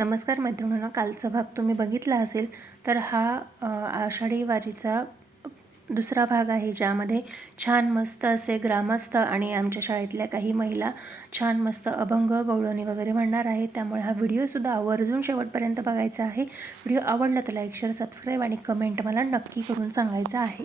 नमस्कार मैत्रिणींनो, कालचा भाग तुम्ही बघितला असेल तर हा आषाढी वारीचा दुसरा भाग आहे, ज्यामध्ये छान मस्त असे ग्रामस्थ आणि आमच्या शाळेतल्या काही महिला छान मस्त अभंग गवळणी वगैरे म्हणणार आहेत. त्यामुळे हा व्हिडिओसुद्धा आवर्जून शेवटपर्यंत बघायचा आहे. व्हिडिओ आवडला तर लाईक, शेअर, सबस्क्राईब आणि कमेंट मला नक्की करून सांगायचं आहे.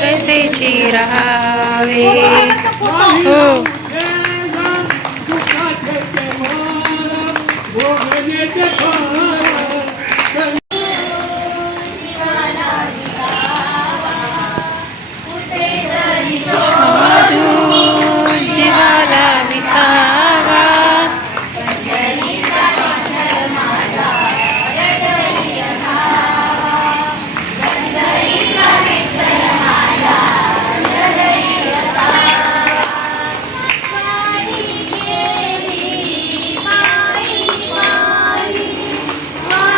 कैसे रहावे हो जीवाला विसावा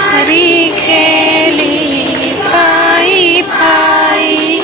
हरी केली पायी पायी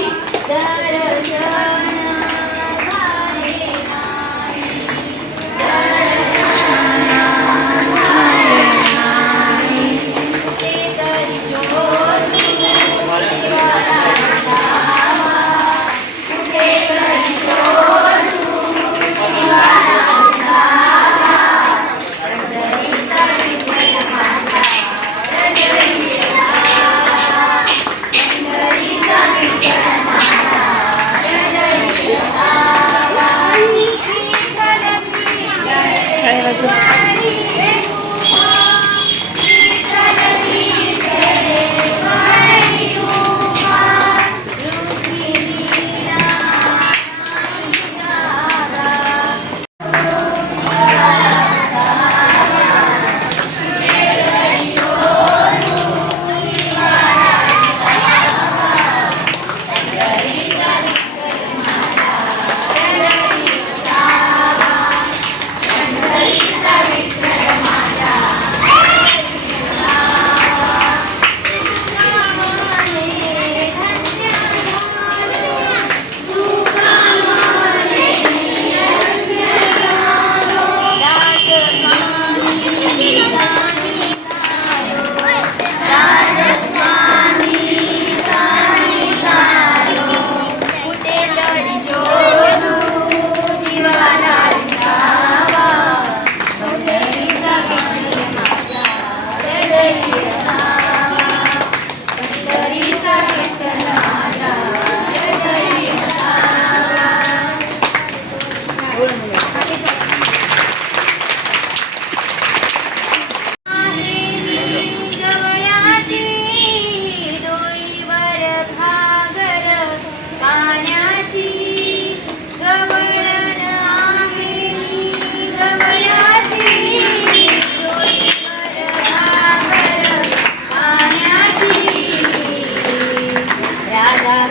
राधा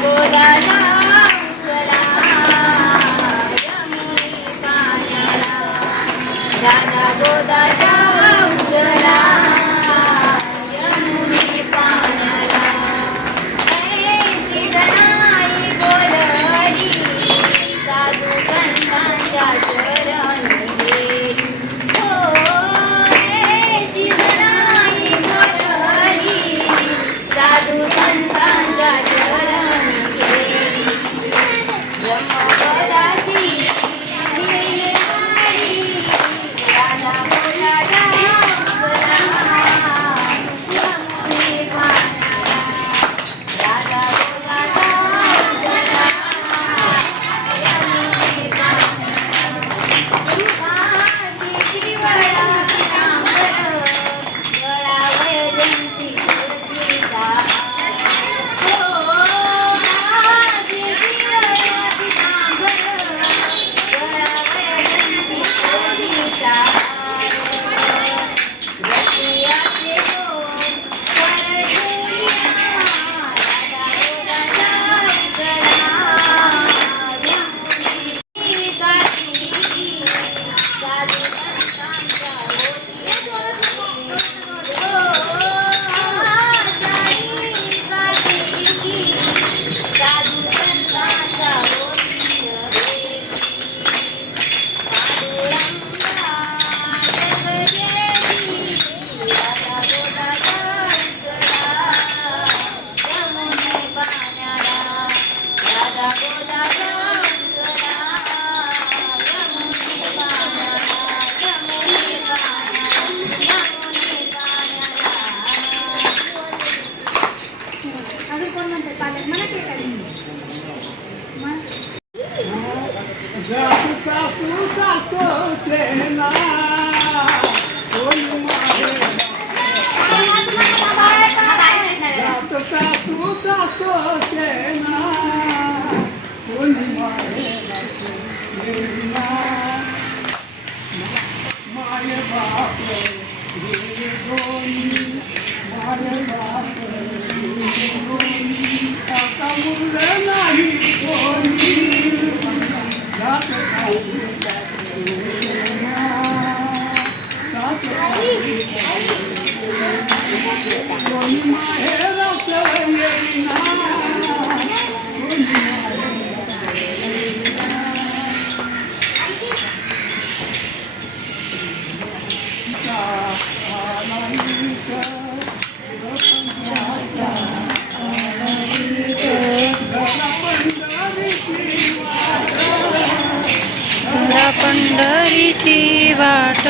पंढरीची वाट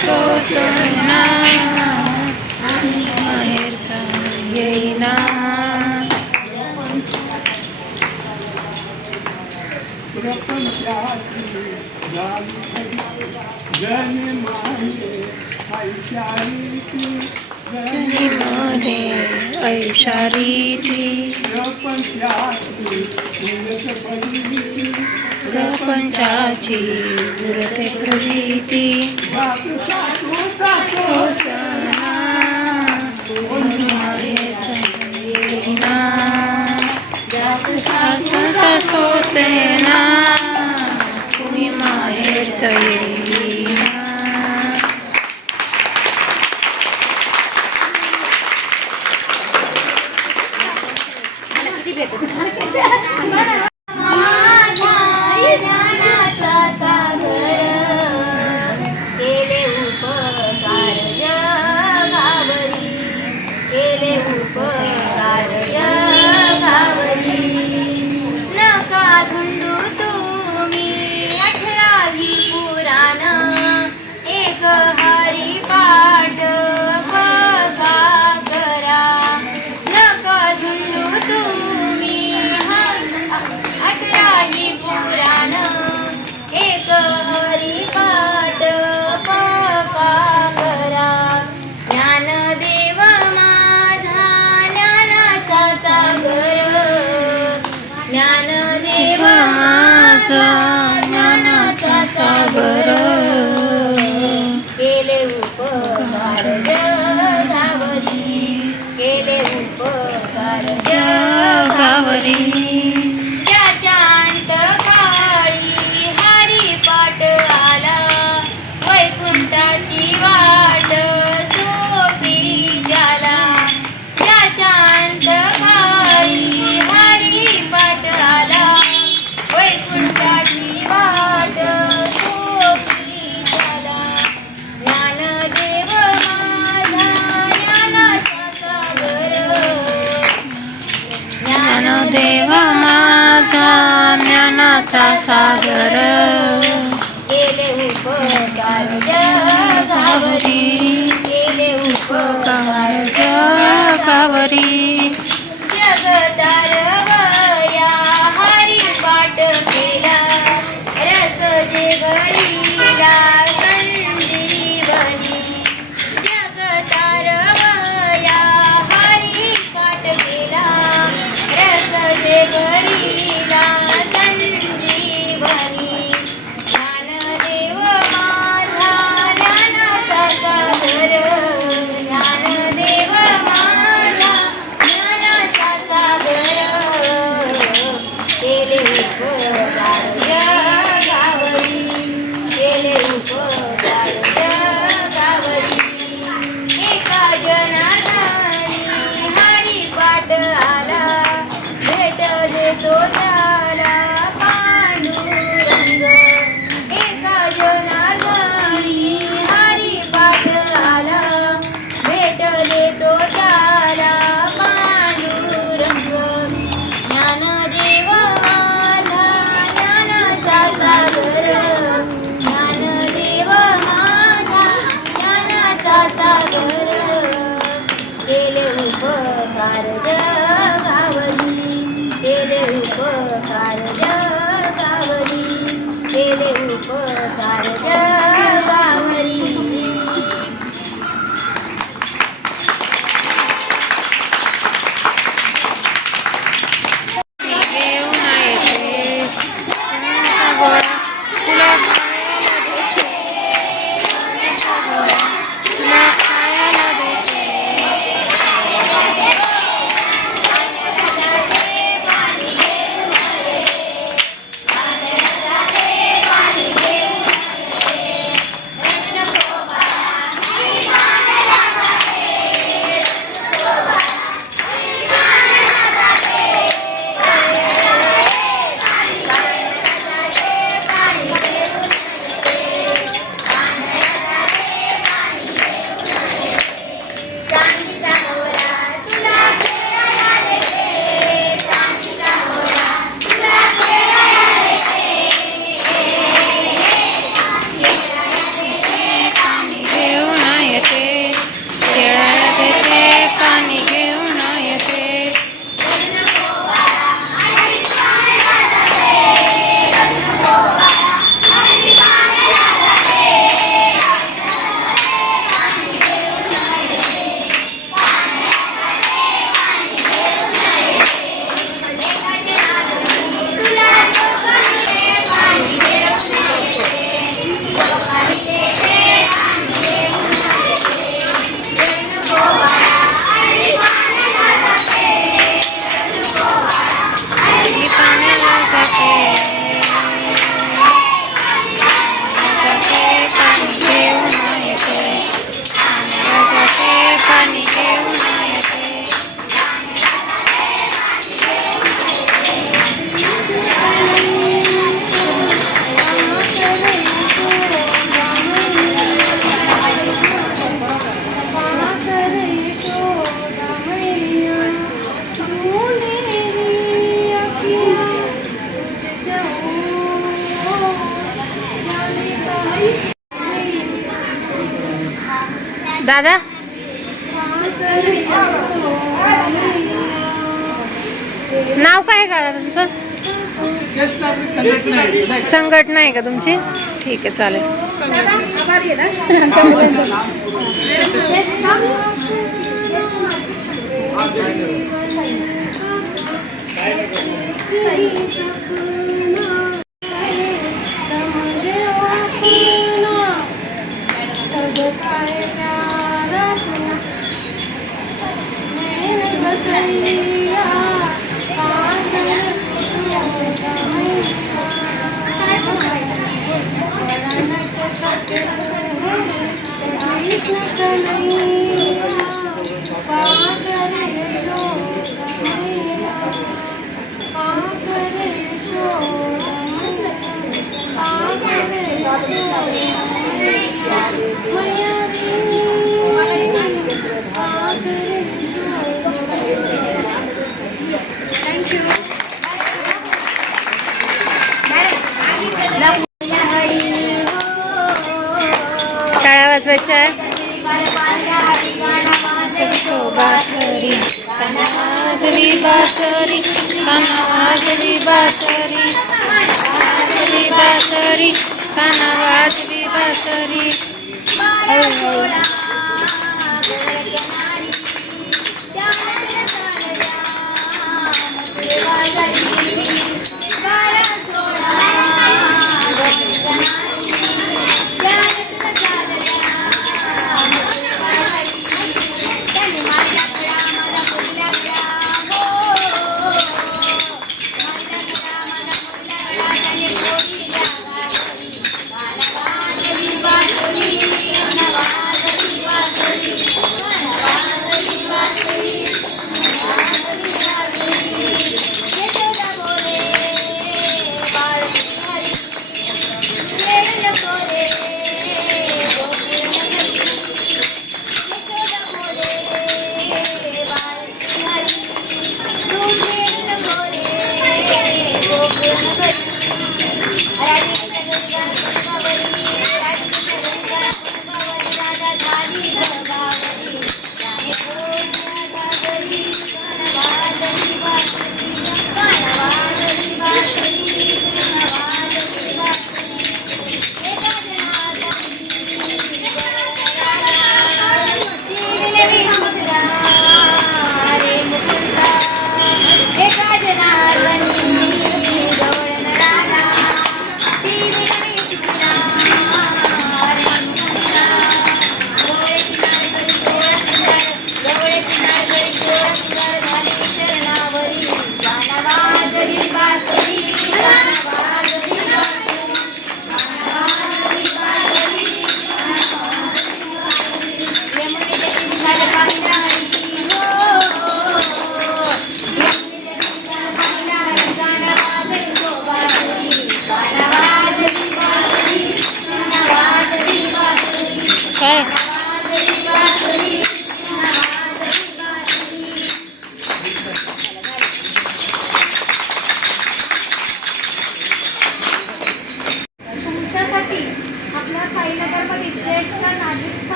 सोसना माहेरचा येईना. ऐशारीची प्रपंचाची उरते प्रतीती सोसेना तुम्ही माहेरचं येईना. ज्ञानाचा सागर केले उपकार जगावरी, केले उपकार जगावरी. त्याच्या अंतकाळी हरिपाठ आला, वैकुंठाची वाट सोपी ज्याला. त्याच्या अंतकाळी हरिपाठ आला, वैकुंठाची वाट सोपी ज्याला. ज्ञानदेव माझा ज्ञानाचा सागर, ज्ञानदेव माझा ज्ञानाचा सागर. केले उपकार जगावरी, केले उपकार जगावरी. जगतारवया हरिपाठ केला, रस जे घडीला संजीवनी. जगतारवया हरिपाठ केला, रस जे घडीला संजीवनी. ज्ञानदेव माझा ज्ञानाचा सागर, ज्ञानदेव माझा ज्ञानाचा सागर. केले उपकार जगावरी, केले उपकार जगावरी. एका जनार्दनी हरिपाठ आला, भेट देतो त्याला पांडुरंग. एका जनार्दनी हरिपाठ आला, भेट देतो त्याला पांडुरंग. ज्ञानदेव माझा ज्ञानाचा सागर, ज्ञानदेव दादा नाव काय का तुमचं? संघटना आहे का तुमची? ठीक आहे, चालेल. काय वाजवायचं आहे? बासरी वाजली बासरी, काना वाजली बासरी, वाजली बासरी, काना वाजली बासरी.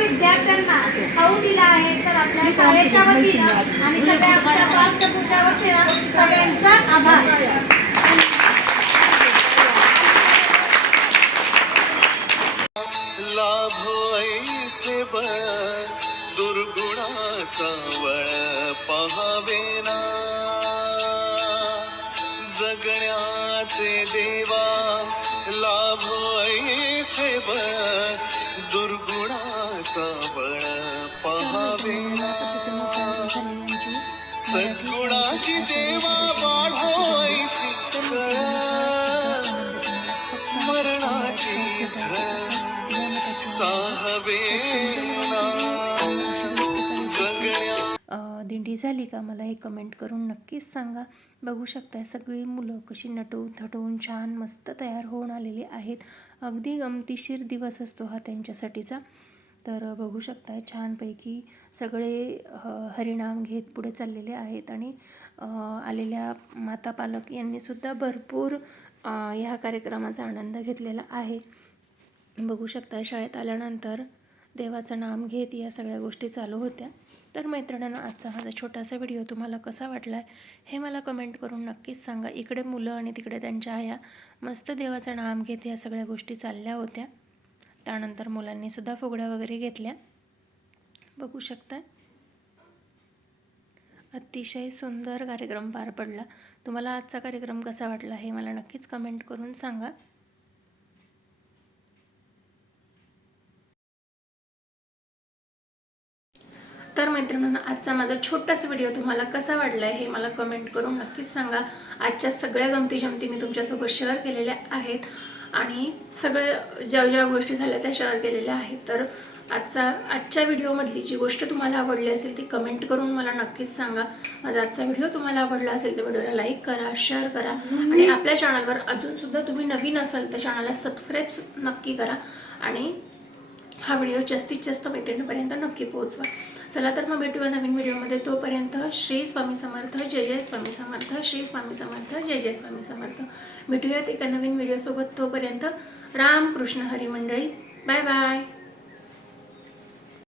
विद्यार्थ्यांना खाऊ दिला आहे. तर आपल्या शाळेच्या वतीनं आणि सगळ्या आमच्या प्राप्तपूर्च्या वतीनं सगळ्यांचा आभार. लाभो ऐसे बळ दुर्गुणाचा वळ पहावेना, जगण्याचे देवा लाभो ऐसे बळ दुर्गुणाचा बळ पहावेना, सद्गुणाची देवा वाढो ऐसी कळ, मरणाची झळ दिंडी झाली का मला हे कमेंट करून नक्कीच सांगा. बघू शकता सगळी मुलं कशी नटवून थटवून छान मस्त तयार होऊन आलेली आहेत. अगदी गमतीशीर दिवस असतो हा त्यांच्यासाठीचा. तर बघू शकता छानपैकी सगळे हरिनाम घेत पुढे चाललेले आहेत आणि आलेल्या माता पालक यांनीसुद्धा भरपूर ह्या कार्यक्रमाचा आनंद घेतलेला आहे. बघू शकता शाळेत आल्यानंतर देवाचं नाम घेत या सगळ्या गोष्टी चालू होत्या. तर मैत्रिणींनो, आजचा माझा छोटासा व्हिडिओ तुम्हाला कसा वाटला आहे हे मला कमेंट करून नक्कीच सांगा. इकडे मुलं आणि तिकडे त्यांच्या आया मस्त देवाचं नाम घेत या सगळ्या गोष्टी चालल्या होत्या. त्यानंतर मुलांनीसुद्धा फुगड्या वगैरे घेतल्या, बघू शकता. अतिशय सुंदर कार्यक्रम पार पडला. तुम्हाला आजचा कार्यक्रम कसा वाटला हे मला नक्कीच कमेंट करून सांगा. तर मैत्रिणींनो, आजचा माझा छोटासा व्हिडिओ तुम्हाला कसा वाटला आहे हे मला कमेंट करून नक्कीच सांगा. आजच्या सगळ्या गमती जमती मी तुमच्यासोबत शेअर केलेल्या आहेत आणि सगळ्या ज्या गोष्टी झाल्या त्या शेअर केलेल्या आहेत. तर आजच्या व्हिडिओमधली जी गोष्ट तुम्हाला आवडली असेल ती कमेंट करून मला नक्कीच सांगा. माझा आजचा व्हिडिओ तुम्हाला आवडला असेल तर व्हिडिओला लाईक करा, शेअर करा आणि आपल्या चॅनलवर अजूनसुद्धा तुम्ही नवीन असाल तर चॅनलला सबस्क्राईब नक्की करा आणि हा व्हिडिओ जास्तीत जास्त मैत्रिणींपर्यंत नक्की पोहोचवा. चला तर मग भेटूया नवीन व्हिडिओमध्ये. तोपर्यंत श्री स्वामी समर्थ, जय जय स्वामी समर्थ, श्री स्वामी समर्थ, जय जय स्वामी समर्थ. भेटूयात एका नवीन व्हिडिओसोबत. तोपर्यंत रामकृष्ण हरी मंडळी. Bye bye.